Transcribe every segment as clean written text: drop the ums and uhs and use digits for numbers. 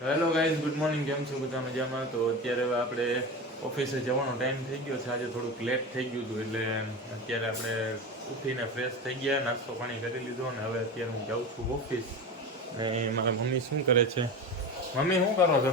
Hello guys, good morning. કેમ છો બધા? મજામાં? તો અત્યારે હવે આપણે ઓફિસે જવાનો ટાઈમ થઈ ગયો છે. આજે થોડુંક લેટ થઈ ગયું હતું, એટલે અત્યારે આપણે ઉઠીને ફ્રેશ થઈ ગયા, નાસ્તો પાણી કરી લીધો, અને હવે અત્યારે હું જાઉં છું ઓફિસ. અને મારા મમ્મી શું કરે છે? મમ્મી શું કરો છો?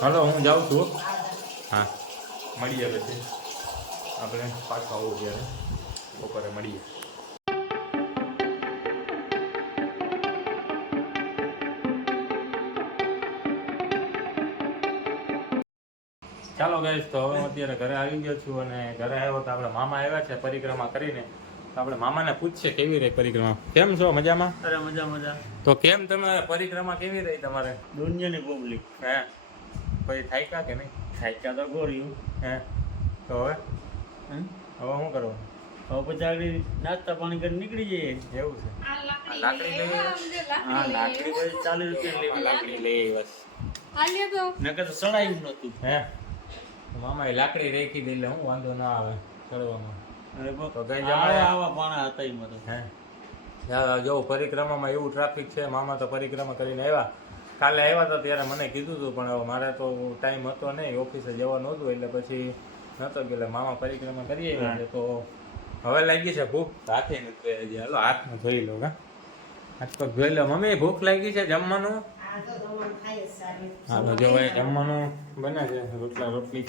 હાલો, હું જાઉં છું. હા, મળીએ પછી આપણે પાછા આવું ત્યારે બપોરે મળીએ. ચાલો ગાઈસ, તો હવે હું અત્યારે ઘરે આવી ગયો છું, અને ઘરે આવ્યો તો આપણે મામા આવ્યા છે પરિક્રમા કરીને. તો આપણે મામાને પૂછીએ કેવી રહી પરિક્રમા. કેમ છો? મજામાં? અરે મજા મજા. તો કેમ તમે પરિક્રમા કેવી રહી તમારે? દુનિયાની પબ્લિક હે કોઈ થાક્યા કે નહીં? થાક્યા તો ગોળ્યું. હે તો હવે શું કરવાનું? હવે પછી આગળ નાસ્તા પાણી કરી નીકળી જઈએ. એવું છે? લાકડી લઈ હા, લાકડી પછી 40 રૂપિયા લેવા. લાકડી લઈ બસ. નકર તો સડાયું નતું. હે મામા એ લાકડી રેખી દે એટલે હું વાંધો ના આવે ચડવામાં. અરે તો ગઈ આવા પાણા હતા એમાં તો. હે જો પરિક્રમામાં એવું ટ્રાફિક છે. મામા તો પરિક્રમા કરીને આવ્યા. કાલે આવ્યા હતા ત્યારે મને કીધું હતું, પણ હવે મારે તો ટાઈમ હતો નહીં, ઓફિસે જવાનું હતું, એટલે પછી નહોતો ગયો. એટલે મામા પરિક્રમા કરી આવ્યા છે. તો હવે લાગી છે ભૂખ. હાથે નથી હજી. હાલો હાથમાં જોઈ લો. હાથ પગ જોઈ લો. મમ્મી ભૂખ લાગી છે? જમવાનું હાલો જો જમવાનું બને છે. રોટલા રોટલી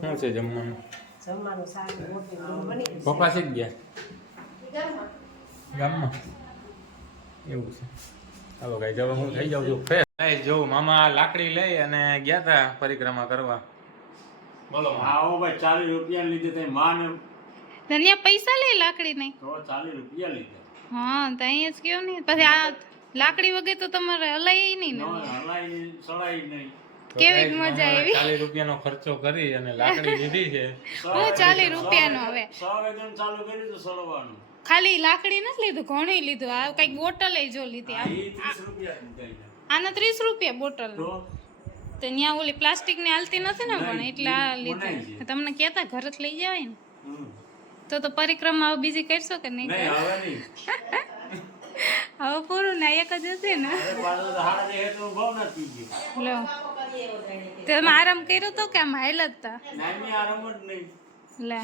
શું છે જમવાનું? પપ્પા શીખ ગયા ગામમાં. એવું છે? ચાલો ગાઈ, હવે હું થઈ જાઉં છું ફ્રેશ. જો મામા લાકડી લઈ અને ગયા હતા પરિક્રમા કરવા. બોલો. આવો ભાઈ 40 રૂપિયા લીધે તે માને ધનિયા પૈસા લે લાકડી નહીં તો 40 રૂપિયા લીધે. હા તો અહીંયા જ કયો નહીં. પછી આ લાકડી વગર તો તમારે હલાય નહીં ને. હલાઈ સડાઈ નહીં. કેવી મજા આવી. 40 રૂપિયાનો ખર્ચો કરી અને લાકડી લીધી છે. હું 40 રૂપિયાનો હવે 100 વેગન ચાલુ કર્યું તો સડવાનું. ખાલી લાકડી નથી લીધું, ઘણી લીધું. આ કઈક બોટલ જો લીધી. આ 30 રૂપિયા દીધા. આના 30 રૂપિયા બોટલ. તો તો ત્યાં ઓલી પ્લાસ્ટિક ની હાલતી નથી ને, પણ એટલે આ લીધું. તમને કહેતા ઘરે જ લઈ જવાય ને. તો પરિક્રમા હવે બીજી કરશો કે નહીં? નહીં હવે નહીં. હવે પૂરું ને એક જ હશે ને. લો તમે આરામ કર્યો તો કે આમ હાલ જ તા? લે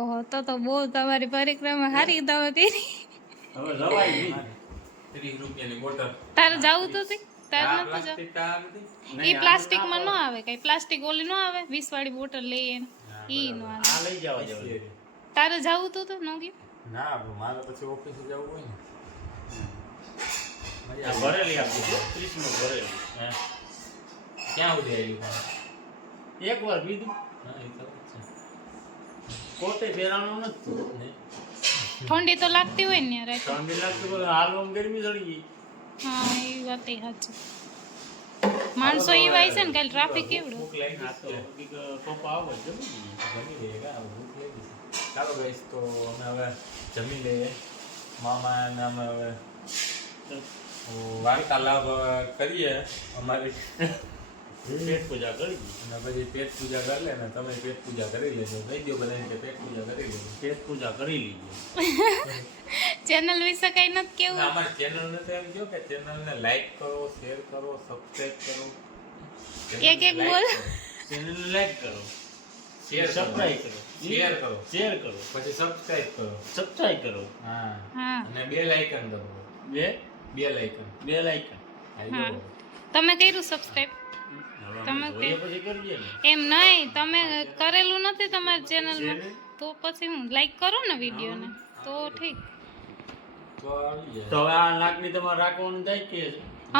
ઓહો, તો બહુ તમારી પરિક્રમા સારી તમે કરી. 30 રૂપિયાની બોટલ. તારે જવું તો તારે નતું જવું. એ પ્લાસ્ટિક માં ન આવે કઈ. પ્લાસ્ટિક ઓલી ન આવે 20 વાળી બોટલ લઈએ ઈ ન આવે. તારે જવું તો ન ગયું? ના મારે પછી ઓફિસે જવું હોય ને. ભરેલી આપી 30 નો ભરેલી. ક્યાં સુધી આવી? એક વાર પીધું. હા એ તો છે. પોતે ફેરાણું નથી. ઠંડી તો લાગતી હોય ને યાર. ઠંડી લાગતી હોય, હાલમાં ગરમી ચડી ગઈ. હા એ વાત સાચી. માણસો એવા છે ને કાલે ટ્રાફિક કેવડું. ભૂખ લાગી આ તો પપ્પા આવે જમી જમી લઈએ. ભૂખ લાગી છે. ચાલો ગાઈસ, તો અમે હવે જમી લઈએ. મામા અને અમે હવે વાર્તાલાપ કરીએ અમારી. પેટ પૂજા કરી. અને પછી પેટ પૂજા કરી લે ને તમે પેટ પૂજા કરી લેજો. કહી દો બધાને કે પેટ પૂજા કરી લેજો. પેટ પૂજા કરી લીધી. ચેનલ વિશે કઈ નથી કેવું. અમારી ચેનલ ને તો એમ કહો કે ચેનલને લાઈક કરો, શેર કરો, સબસ્ક્રાઇબ કરો. એક એક બોલ. ચેનલ લાઈક કરો, શેર સબસ્ક્રાઇબ કરો, શેર કરો, શેર કરો, પછી સબસ્ક્રાઇબ કરો. સબસ્ક્રાઇબ કરો. હા હા અને બેલ આઇકન દબાવો. બે લાઇકન. બે લાઈક. હા તમે કર્યું સબસ્ક્રાઇબ? તમે જોઈએ પછી કરીએ ને. એમ નહીં, તમે કરેલું નથી તમારી ચેનલમાં તો પછી હું લાઈક કરો ને વિડીયોને તો ઠીક. તો આવી જાય. તો હવે આ લાકડી તમારે રાખવાનું થાય કે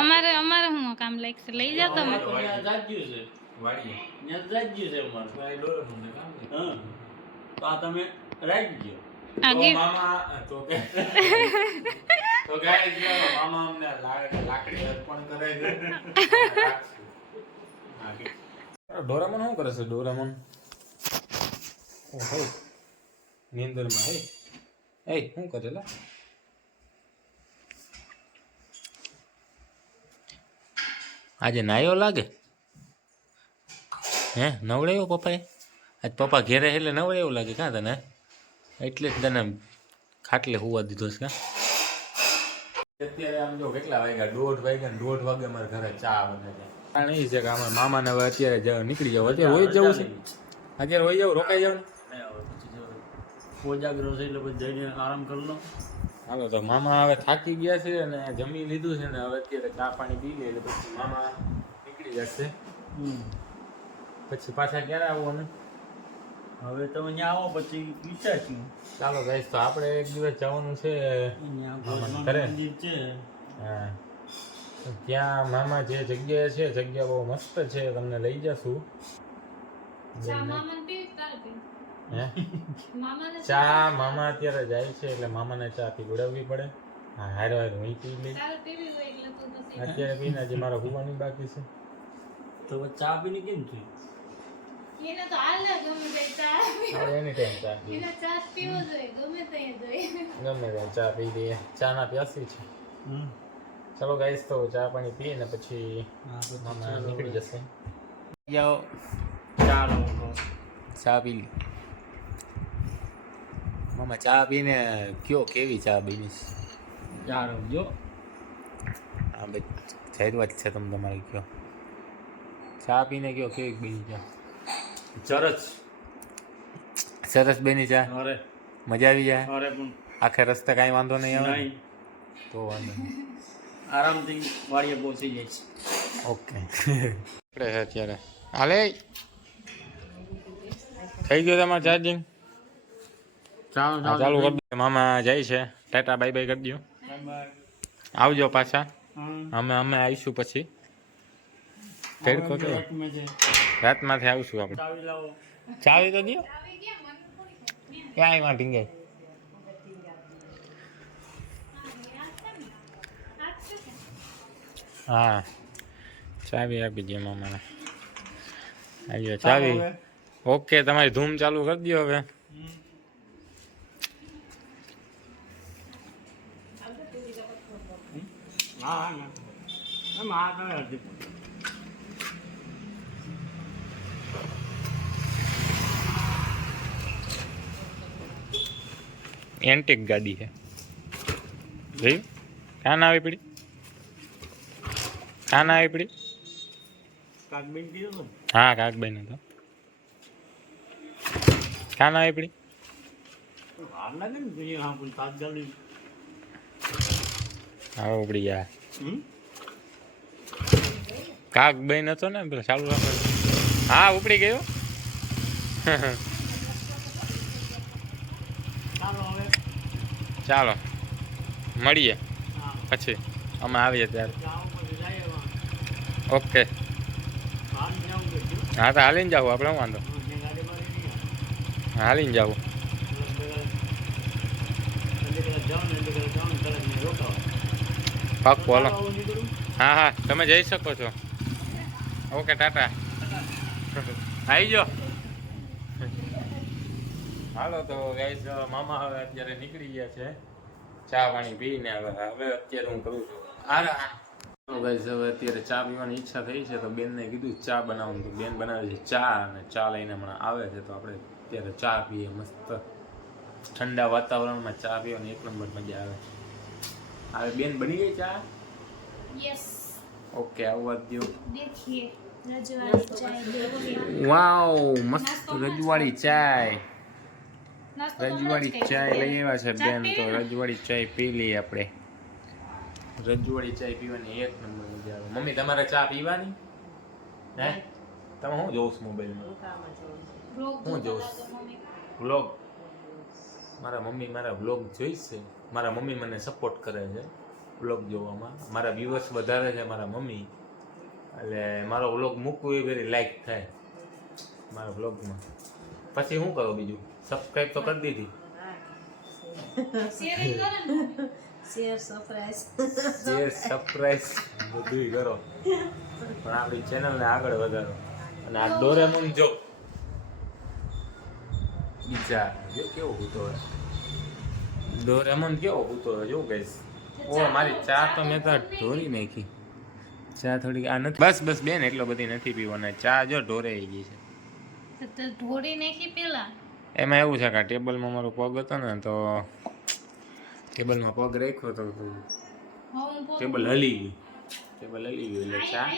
અમારે હું કામ લાઈક છે લઈ જાઓ તમે. ત્યાં જાગ્યું છે, વાડીએ. ત્યાં જાગ્યું છે અમારે. તો આ ડોરેમોનને કામ દે. હા તો આ તમે રાખજો. આ તો ગિફ્ટ મામા તો કે તો ગાઈસ જો મામા અમને લાકડી અર્પણ કરે છે. ડોરેમોન શું કરે છે? ડોરેમોન ઓહો નીંદરમાં હે. એ શું કરેલા? આજે નાયો લાગે હે? નવડાયો પપ્પાએ? આજ પપ્પા ઘેરે એટલે નવડાયો લાગે કાં તને? એટલે જ તને ખાટલે હોવા દીધો છે કાં? અત્યારે આમ જો કેટલા વાગ્યા 1:30 વાગે અમારે ઘરે ચા બને છે. કારણ એ છે કે અમારા મામાને હવે અત્યારે નીકળી જાવ. અત્યારે હોય જ જવું છે. અત્યારે હોય જવું, રોકાઈ જવું. કોજાગ્રો છે એટલે પછી જઈને આરામ કરી લો. હાલો તો મામા હવે થાકી ગયા છે અને જમી લીધું છે ને હવે અત્યારે ચા પાણી પી લે એટલે પછી મામા નીકળી જશે. પછી પાછા ક્યારે આવવાનું? હવે તમે ત્યાં આવો પછી વિચારશું. ચાલો ગાઈસ, તો આપણે એક દિવસ જવાનું છે મંદિર છે. હા, ત્યાં મામા જે જગ્યાએ છે, જગ્યા બહુ મસ્ત છે, તમને લઈ જશું. ચા મામા અત્યારે જાય છે એટલે મામાને ચા પીવડાવવી પડે. હા, હારો હું પી લઈ. અત્યારે પીને હજી મારે હોવાની બાકી છે. તો ચા પીને કેમ છે? એને તો હાલે ગમે તે ચા એની ટાઈમ ચા પી. એને ચા પીવો જોઈએ ગમે ત્યાં જોઈએ. ગમે ત્યાં ચા પી લઈએ. ચા ના પ્યાસી છે. ચલો ગાઈસ, તો ચા પાણી પીએ ને પછી મામા નીકળી જશે. જાઓ, ચાલો ચા પી લી. મામા ચા પીને કયો કેવી ચા બની છે? ચાલો જો હા ભાઈ, જરૂરત છે તમે તમારી કયો. ચા પીને કયો કેવી બની ચા? સરસ બની ચા. અરે મજા આવી જાય. અરે પણ આખે રસ્તે કાંઈ વાંધો નહીં આવે? નહીં, તો વાંધો નહીં. આરામથી વાડીએ પહોંચી જાય છે. ઓકે. અત્યારે હાલે થઈ ગયો તમારે ચાર્જિંગ? ચાલુ કરી દો. મામા જાય છે, ટાટા બાય બાય કરી દો. આવજો પાછા. અમે આવીશું પછી. રાતમાંથી આવીશું આપણે. ચાવી તો દો. ક્યાં એમાં ઢીંગાય? હા, ચાવી આપી દે મામાને. આવી ચાવી. ઓકે, તમારી ધૂમ ચાલુ કરી દો હવે. એન્ટિક ગાડી છે. જોયું? કાન આવી પડી. કાન આવી પડી. હા, કાકબાઈ ને તો કાન આવી પડી. હા, ઉપડી ગયા. કાકબાઈ નતો ને પેલો ચાલુ રાખો. હા, ઉપડી ગયો. ચાલો મળીએ પછી અમે આવીએ ત્યારે. ઓકે. હા, તો હાલીને જાવ આપણે. હું વાંધો હાલીને જાવ. પાક્કું હાલો. હા હા, તમે જઈ શકો છો. ઓકે, ટાટા. આવી જાઓ. હાલો તો ગાઈસ, મામા હવે અત્યારે નીકળી ગયા છે ચા પાણી પીને. હવે અત્યારે હું કરું છું આરામ. ગાઈસ, હવે અત્યારે ચા પીવાની ઈચ્છા થઈ છે તો બેનને કીધું ચા બનાવવાનું. તો બેન બનાવે છે ચા અને ચા લઈને હમણાં આવે છે તો આપણે અત્યારે ચા પીએ. મસ્ત ઠંડા વાતાવરણમાં ચા પીવાની એક નંબર મજા આવે. હવે બેન બની ગઈ ચા? યસ. ઓકે, આવવા દો. देखिए रजवाड़ी चाय देखिए. વાવ, મસ્ત રજવાડી ચાય. નાસ્તો રજવાડી ચાય લઈ આવ્યા છે બેન, તો રજવાડી ચાય પી લઈએ આપણે. રજવાડી ચાય પીવાની એક નંબર મજા આવે. મમ્મી, તમારે ચા પીવાની? હે, તમે શું જોઉં છું મોબાઈલમાં? હું જોઉં વ્લોગ. મારા મમ્મી મારા વ્લોગ જોઈશે. મારા મમ્મી મને સપોર્ટ કરે છે વ્લોગ જોવામાં. મારા વ્યુઅર્સ વધારે છે મારા મમ્મી, એટલે મારો વ્લોગ મૂકવું એ વેરી લાઈક થાય મારા વ્લોગમાં. પછી શું કરો બીજું? સબસ્ક્રાઇબ તો કરી દીધી. શેર સરપ્રાઈઝ બધું કરો, પણ આપણી ચેનલને આગળ વધારો. અને આ ડોરેમોન જો બીજા જો કેવો હૂતો હોય. ડોરેમોન કેવો હૂતો હોય જો ગઈશ. ઓ, મારી ચા તો મેં તો ઢોરી નાખી. ચા થોડીક આ નથી. બસ બેન, એટલો બધી નથી પીવાના. ચા જો ઢોરાઈ ગઈ છે. તો ઢોરી નાખી પેલા. એમાં એવું છે કે ટેબલમાં મારો પગ હતો ને તો ટેબલમાં પગ રાખ્યો તો ટેબલ હલી ગયું એટલે ચા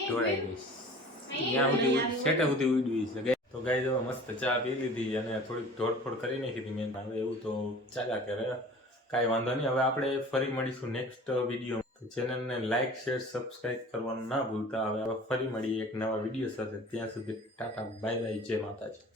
ઢોળાઈ ગઈ ત્યાં સુધી સેટા સુધી ઉડવી છે તો ગાય જો મસ્ત ચા પી લીધી અને થોડીક ઢોળફોડ કરી નાખી હતી મેં હવે એવું તો ચાલ્યા કરે કાંઈ વાંધો નહીં હવે આપણે ફરી મળીશું નેક્સ્ટ વિડીયો ચેનલને લાઇક શેર સબસ્ક્રાઇબ કરવાનું ના ભૂલતા હવે ફરી મળીએ એક નવા વિડીયો સાથે ત્યાં સુધી ટાટા બાય બાય જય માતાજી